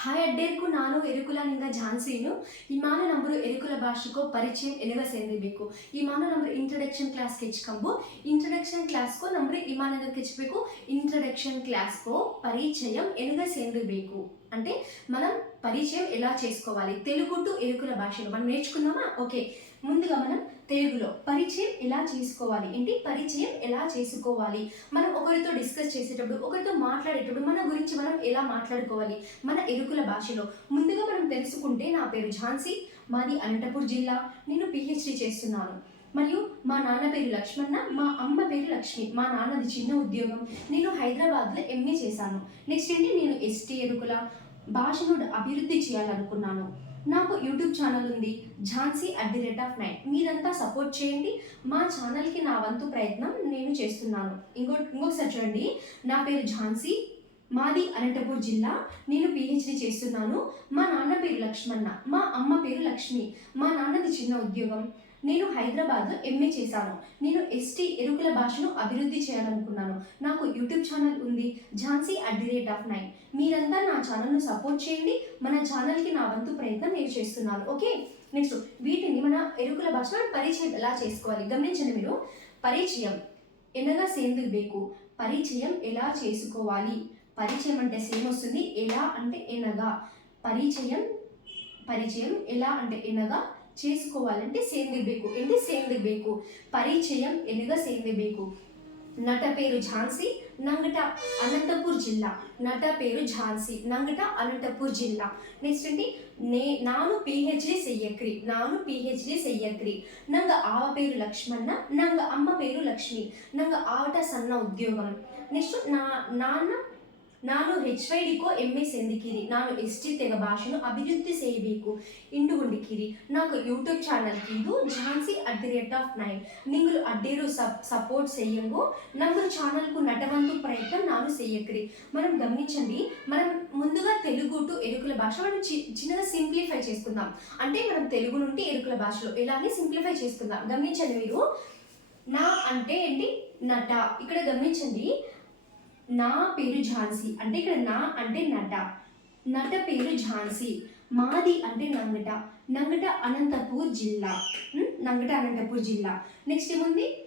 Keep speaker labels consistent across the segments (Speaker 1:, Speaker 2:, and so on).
Speaker 1: Hi ಅಡ್ಡೇರ್ಕು ನಾನು ಎರುಕುಲ ನಿಂಗ ಝಾನ್ಸೀನು ಈ ಮಾನ ನಂಬರು ಎರುಕುಲ ಭಾಷೆಗೂ ಪರಿಚಯ ಎನಗ ಸೇರಿಬೇಕು ಈ ಮಾನ ನಂಬರ್ ಇಂಟ್ರಡಕ್ಷನ್ ಕ್ಲಾಸ್ಗೆ ಹೆಚ್ಕೊಂಬು ఇంట్రడక్షన్ క్లాస్కో నంబర్ ఇమానగర్కి ఇచ్చిపోకు ఇంట్రడక్షన్ క్లాస్కో పరిచయం ఎనుగ సేంద్రబేకు అంటే మనం పరిచయం ఎలా చేసుకోవాలి? తెలుగు టు ఎరుకుల భాషలో మనం నేర్చుకుందామా? ఓకే. ముందుగా మనం తెలుగులో పరిచయం ఎలా చేసుకోవాలి? ఏంటి? పరిచయం ఎలా చేసుకోవాలి? మనం ఒకరితో డిస్కస్ చేసేటప్పుడు ఒకరితో మాట్లాడేటప్పుడు మన గురించి మనం ఎలా మాట్లాడుకోవాలి? మన ఎరుకుల భాషలో. ముందుగా మనం తెలుసుకుంటే నా పేరు ఝాన్సీ మాది అనంతపూర్ జిల్లా. నేను పిహెచ్డి చేస్తున్నాను. మరియు మా నాన్న పేరు లక్ష్మణ మా అమ్మ పేరు లక్ష్మి. మా నాన్నది చిన్న ఉద్యోగం. నేను హైదరాబాద్లో ఎంఏ చేశాను. నెక్స్ట్ ఏంటి? నేను ఎస్టీ ఎరుకుల భాషను అభివృద్ధి చేయాలనుకున్నాను. నాకు యూట్యూబ్ ఛానల్ ఉంది Jhansi at the rate of nine. మీరంతా సపోర్ట్ చేయండి. మా ఛానల్కి నా వంతు ప్రయత్నం నేను చేస్తున్నాను. ఇంకో ఇంకొకసారి చూడండి. నా పేరు ఝాన్సీ. మాది అనంతపూర్ జిల్లా. నేను పిహెచ్డి చేస్తున్నాను. మా నాన్న పేరు లక్ష్మణ మా అమ్మ పేరు లక్ష్మి. మా నాన్నది చిన్న ఉద్యోగం. నేను హైదరాబాద్లో ఎంఏ చేశాను. నేను ఎస్టీ ఎరుకుల భాషను అభివృద్ధి చేయాలనుకున్నాను. నాకు యూట్యూబ్ ఛానల్ ఉంది. Jhansi at the rate of nine. మీరంతా నా ఛానల్ను సపోర్ట్ చేయండి. మన ఛానల్కి నా వంతు ప్రయత్నం నేను చేస్తున్నాను. ఓకే? నెక్స్ట్ వీటిని మన ఎరుకుల భాషలో పరిచయం ఎలా చేసుకోవాలి? గమనించండి మీరు. పరిచయం ఎనగా సేందుకు బేకు. పరిచయం ఎలా చేసుకోవాలి? పరిచయం అంటే సేమ్ వస్తుంది. ఎలా అంటే ఎనగా. పరిచయం పరిచయం ఎలా అంటే ఎనగా? చేసుకోవాలంటే సేందిరబేకు ఏంటి సేందిరబేకు పరిచయం ఎనుగా సేందిరబేకు నట పేరు ఝాన్సీ నంగట అనంతపూర్ జిల్లా. నట పేరు ఝాన్సీ నంగట అనంతపూర్ జిల్లా. నెక్స్ట్ ఏంటి? నే నాను పిహెచ్డి సెయ్యక్రి. నాను పిహెచ్డి సెయ్యక్రి. నంగ ఆవ పేరు లక్ష్మణ నంగ అమ్మ పేరు లక్ష్మి. నంగ ఆవట సన్న ఉద్యోగం. నెక్స్ట్ నా నాన్న ನಾನು ಹೆಚ್ ವೈ ಡಿಕೋ ಎಮ್ ಎಸ್ ಎಂದಿಕಿರಿ ನಾನು ಎಸ್ ಟಿ ತೆಗ ಭಾಷೆನು ಅಭಿವೃದ್ಧಿ ಸೇಯಬೇಕು ಇಂಡುಗೊಂಡಿಕಿರಿ నాకు యూట్యూబ్ ఛానల్కి ಇದು Jhansi at the rate of nine నింగులు అడ్డేరు సప్ సపోర్ట్ చేయంగు నంగులు ఛానల్కు నటవంతు ప్రయత్నం నాను చెయ్యక్రి మనం గమనించండి మనం ముందుగా తెలుగు టు ఎరుకుల భాష మనం చి చిన్నగా సింప్లిఫై చేసుకుందాం అంటే మనం తెలుగు నుండి ఎరుకుల భాషలో ఇలానే సింప్లిఫై చేసుకుందాం గమనించండి మీరు నా అంటే ఏంటి నట ఇక్కడ గమనించండి నా పేరు ఝాన్సీ అంటే ఇక్కడ నా అంటే నట. నట పేరు ఝాన్సీ. మాది అంటే నంగట. నంగట అనంతపూర్ జిల్లా. నంగట అనంతపూర్ జిల్లా. నెక్స్ట్ ఏముంది?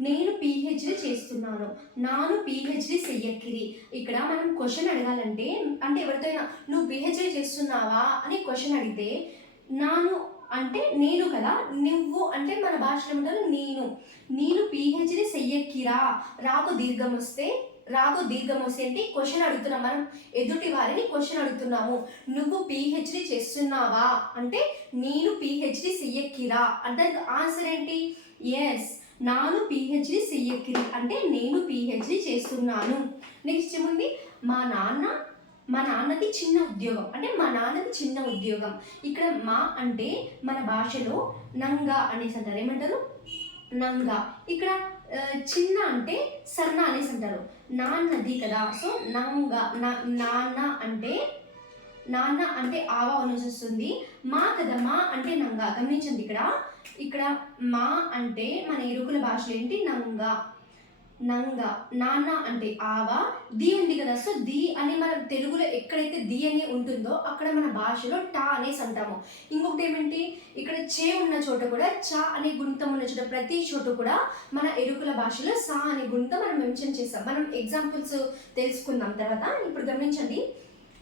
Speaker 1: నేను పిహెచ్డి చేస్తున్నాను. నాను పిహెచ్డి చెయ్యక్కిరి. ఇక్కడ మనం క్వశ్చన్ అడగాలంటే అంటే ఎవరితో నువ్వు పిహెచ్డి చేస్తున్నావా? అని క్వశ్చన్ అడిగితే నాను అంటే నేను కదా నువ్వు అంటే మన భాషలో ఏమంటారు నేను నేను పిహెచ్డి చెయ్యక్కిరా. రాకు దీర్ఘం వస్తే రాకు దీర్ఘం వస్తే ఏంటి క్వశ్చన్ అడుగుతున్నాం మనం. ఎదుటి వారిని క్వశ్చన్ అడుగుతున్నాము. నువ్వు పిహెచ్డి చేస్తున్నావా? అంటే నేను పిహెచ్డి చెయ్యక్కిరా. అంటే ఆన్సర్ ఏంటి? ఎస్ నాను పిహెచ్డి చెయ్యక్కిరి. అంటే నేను పిహెచ్డి చేస్తున్నాను. నెక్స్ట్ ఏముంది? మా నాన్న మా నాన్నది చిన్న ఉద్యోగం. అంటే మా నాన్నది చిన్న ఉద్యోగం. ఇక్కడ మా అంటే మన భాషలో నంగా అనేసి అంటారు. ఏమంటారు? నంగా. ఇక్కడ చిన్న అంటే సన్న అనేసి అంటారు. నాన్నది కదా. సో నంగా నా- నాన్న అంటే నాన్న అంటే ఆవా అనేసి వస్తుంది. మా కదా మా అంటే నంగా. గమనించండి ఇక్కడ. ఇక్కడ మా అంటే మన ఎరుకుల భాషలో ఏంటి? నంగా. నంగ నాన్న అంటే ఆవా ది ఉంది కదా. సో ది అని మన తెలుగులో ఎక్కడైతే ది అని ఉంటుందో అక్కడ మన భాషలో టా అనేసి అంటాము. ఇంకొకటి ఏమిటి ఇక్కడ చే ఉన్న చోట కూడా చ అనే గుణితం ఉన్న చోట ప్రతి చోట కూడా మన ఎరుకుల భాషలో సా అనే గుణితం మనం మెన్షన్ చేస్తాం. మనం ఎగ్జాంపుల్స్ తెలుసుకుందాం తర్వాత. ఇప్పుడు గమనించండి.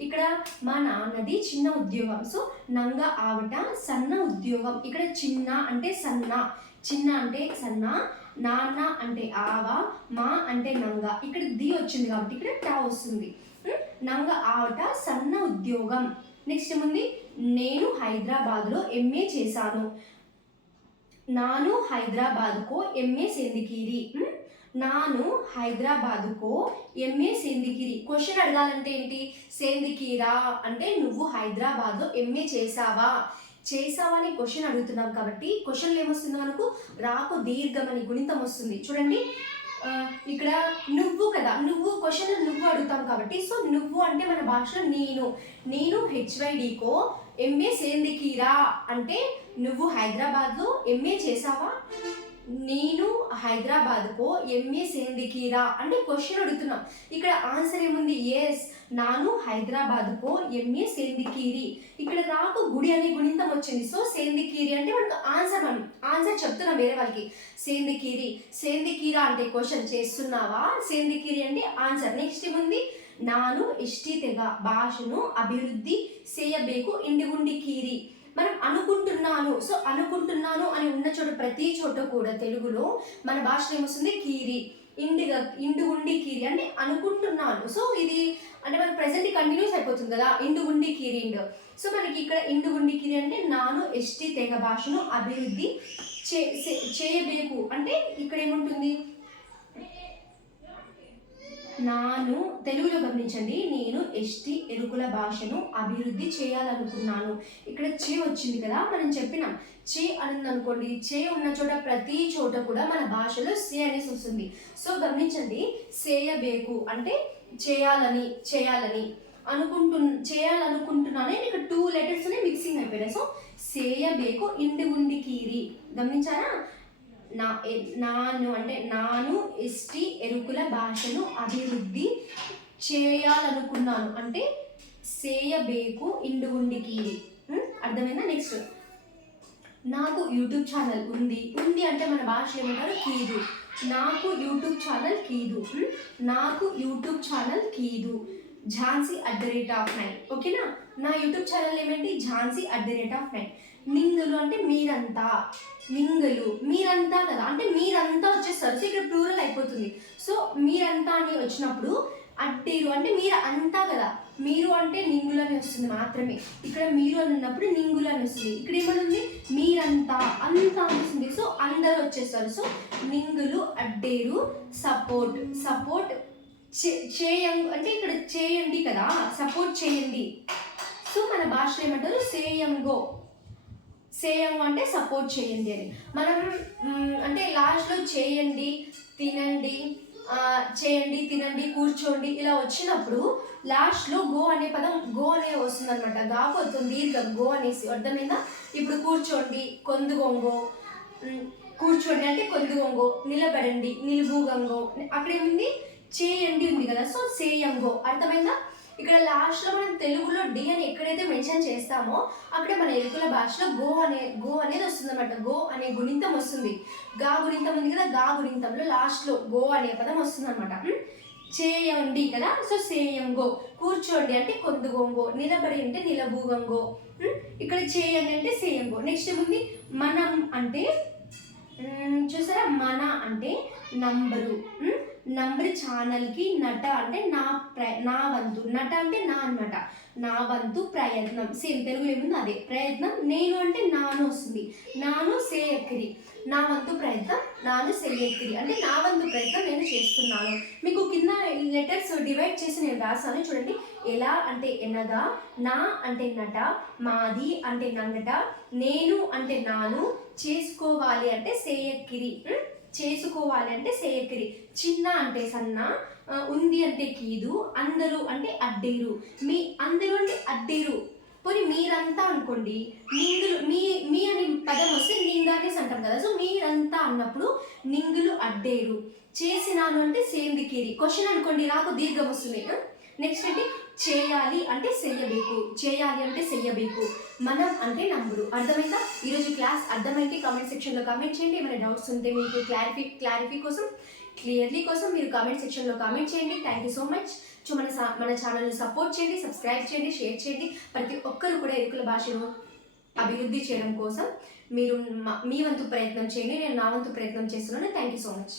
Speaker 1: ఇక్కడ మా నాన్నది చిన్న ఉద్యోగం. సో నంగ ఆవట సన్న ఉద్యోగం. ఇక్కడ చిన్న అంటే సన్న. చిన్న అంటే సన్న నాన్న అంటే ఆవా మా అంటే నంగ. ఇక్కడ ది వచ్చింది కాబట్టి ఇక్కడ టా వస్తుంది. నంగ ఆవట సన్న ఉద్యోగం. నెక్స్ట్ ఏముంది? నేను హైదరాబాద్లో ఎంఏ చేశాను. నాను హైదరాబాద్కో ఎంఏ సెందికిరి. నాను హైదరాబాదుకో ఎంఏ సేందికిరి. క్వశ్చన్ అడగాలంటే ఏంటి? సేందికిరా అంటే నువ్వు హైదరాబాద్లో ఎంఏ చేసావా చేసావని అని క్వశ్చన్ అడుగుతున్నాం కాబట్టి క్వశ్చన్లు ఏమొస్తుంది మనకు? రాకు దీర్ఘం అని గుణితం వస్తుంది. చూడండి. ఇక్కడ నువ్వు కదా. నువ్వు క్వశ్చన్ నువ్వు అడుగుతాం కాబట్టి సో నువ్వు అంటే మన భాషలో నేను. నేను హెచ్వైడీకో ఎంఏ సేందికిరా అంటే నువ్వు హైదరాబాద్లో ఎంఏ చేసావా హైదరాబాద్కు ఎంఏ సేందికీరా అంటే క్వశ్చన్ అడుగుతున్నాం ఇక్కడ ఆన్సర్ ఏముంది ఎస్ నాను హైదరాబాద్కు ఎంఏ సేందికీరి ఇక్కడ నాకు గుడి అనే గుణింతం వచ్చింది సో సేందికీరి అంటే మనకు ఆన్సర్ మనం ఆన్సర్ చెప్తున్నాం వేరే వాళ్ళకి సేందికీరి సేందికీరా అంటే క్వశ్చన్ చేస్తున్నావా సేందికీరి అంటే ఆన్సర్ నెక్స్ట్ ఏముంది ನಾನು ಎಷ್ಟಿ ತೆಗ భాషను అభివృద్ధి చేయబేకు ఇండిగుండి కీరి మనం అనుకుంటున్నాను. సో అనుకుంటున్నాను అని ఉన్న చోట ప్రతి చోట కూడా తెలుగులో మన భాషలో ఏమొస్తుంది? కీరి. ఇండిగా ఇండుగుండి కీరి అంటే అనుకుంటున్నాను. సో ఇది అంటే మన ప్రజెంట్ కంటిన్యూస్ అయిపోతుంది కదా. ఇండుగుండి కీరి ఇండు. సో మనకి ఇక్కడ ఇండుగుండి కీరి అంటే నాను ఎస్టీ తెగ భాషను అభివృద్ధి చే చే- చేయబేకు. అంటే ఇక్కడ ఏముంటుంది? నాను తెలుగులో గమనించండి. నేను ఎస్టీ ఎరుకుల భాషను అభివృద్ధి చేయాలనుకున్నాను. ఇక్కడ చే వచ్చింది కదా మనం చెప్పినాం. చే అనింది అనుకోండి చే ఉన్న చోట ప్రతి చోట కూడా మన భాషలో సే అనేసి వస్తుంది. సో గమనించండి సేయబేకు అంటే చేయాలని చేయాలని అనుకుంటు చేయాలనుకుంటున్నానే ఇక్కడ టూ లెటర్స్ మిక్సింగ్ అయిపోయినాయి. సో సేయబేకు ఇండి ఉండి కీరి. గమనించారా? నా ఎ- నాను అంటే నాను ఎస్టీ ఎరుకుల భాషను అభివృద్ధి చేయాలనుకున్నాను. అంటే సేయబేకు ఇండు ఉండికి అర్థమైందా? నెక్స్ట్ నాకు యూట్యూబ్ ఛానల్ ఉంది. ఉంది అంటే మన భాష ఏమంటారు? కీదు. నాకు యూట్యూబ్ ఛానల్ కీదు. నాకు YouTube channel కీదు. Jhansi at the rate of nine. ఓకేనా? నా యూట్యూబ్ ఛానల్ ఏమంటే Jhansi at the rate of nine. నింగులు అంటే మీరంతా. నింగులు మీరంతా కదా. అంటే మీరంతా వచ్చేస్తారు. సో ఇక్కడ ప్లూరల్ అయిపోతుంది. సో మీరంతా అని వచ్చినప్పుడు అడ్డీరు. అంటే మీరు అంతా కదా మీరు అంటే నింగులు అని వస్తుంది మాత్రమే. ఇక్కడ మీరు అని ఉన్నప్పుడు నింగులు అని వస్తుంది. ఇక్కడ ఏమనుంది? ఉంది మీరంతా అంతా వస్తుంది. సో అందరు వచ్చేస్తారు. సో నింగులు అడ్డేరు సపోర్ట్. సపోర్ట్ చేయం అంటే ఇక్కడ చేయండి కదా సపోర్ట్ చేయండి. సో మన భాషలో ఏమంటారు? సేయంగో. సేయం అంటే సపోర్ట్ చేయండి అని. మనం అంటే లాస్ట్లో చేయండి తినండి చేయండి తినండి కూర్చోండి ఇలా వచ్చినప్పుడు లాస్ట్లో గో అనే పదం గో అనే వస్తుంది అనమాట గాపోతుంది దీర్ఘం గో అనేసి అర్థమైందా? ఇప్పుడు కూర్చోండి కొందుగొంగో కూర్చోండి అంటే కొందుగొంగో నిలబడండి నిలుబూగంగో అక్కడ ఏముంది చేయండి ఉంది కదా. సో సేయంగో. అర్థమైందా? ఇక్కడ లాస్ట్లో మనం తెలుగులో డి అని ఎక్కడైతే మెన్షన్ చేస్తామో అక్కడ మన ఎరుకుల భాషలో గో అనే గో అనేది వస్తుంది అనమాట గో అనే గుణింతం వస్తుంది. గా గుణింతం ఉంది కదా గా గుణింతంలో లాస్ట్లో గో అనే పదం వస్తుంది అనమాట చేయండి కదా? సో సేయంగో కూర్చోండి అంటే కొందుగోంగో. నిలబడి అంటే నిలబూగంగో. ఇక్కడ చేయండి అంటే సేయంగో నెక్స్ట్ ఏముంది? మనం అంటే చూసారా? మన అంటే నంబరు నంబర్ ఛానల్కి నట అంటే నా ప్ర నా వంతు నట అంటే నా అన్నమాట. నా వంతు ప్రయత్నం. సేమ్ తెలుగులో ఏముంది అదే. ప్రయత్నం నేను అంటే నాను వస్తుంది. నాను సేయక్కిరి. నా వంతు ప్రయత్నం నాను సేయక్కిరి. అంటే నా వంతు ప్రయత్నం నేను చేస్తున్నాను. మీకు కింద లెటర్స్ డివైడ్ చేసి నేను రాసాను చూడండి. ఎలా అంటే ఎనగా నా అంటే నట మాది అంటే నంగట నేను అంటే నాను చేసుకోవాలి అంటే సేయక్కిరి. చేసుకోవాలి అంటే సేకరి. చిన్న అంటే సన్న ఉంది అంటే కీదు అందరూ అంటే అడ్డేరు. మీ అందరూ అంటే అడ్డేరు. పోనీ మీరంతా అనుకోండి నింగులు మీ మీ అని పదం వస్తే నింగానేసి అంటాం కదా. సో మీరంతా అన్నప్పుడు నింగులు అడ్డేరు. చేసినాను అంటే సేందికిరి క్వశ్చన్ అనుకోండి నాకు దీర్ఘం వస్తుంది నెక్స్ట్ అంటే చేయాలి అంటే చెయ్యబేకు. చేయాలి అంటే చెయ్యబేకు. మనం అంటే నమ్ముడు అర్థమైందా? ఈరోజు క్లాస్ అర్థమైతే కామెంట్ సెక్షన్లో కామెంట్ చేయండి. ఏమైనా డౌట్స్ ఉంటే మీకు క్లారిఫీ క్లారిఫీ కోసం క్లియర్లీ కోసం మీరు కామెంట్ సెక్షన్లో కామెంట్ చేయండి. Thank you so much so మన మన ఛానల్ని సపోర్ట్ చేయండి సబ్స్క్రైబ్ చేయండి షేర్ చేయండి. ప్రతి ఒక్కరు కూడా ఎరుకుల భాషను అభివృద్ధి చేయడం కోసం మీరు మీ వంతు ప్రయత్నం చేయండి. నేను నా వంతు ప్రయత్నం చేస్తున్నాను. Thank you so much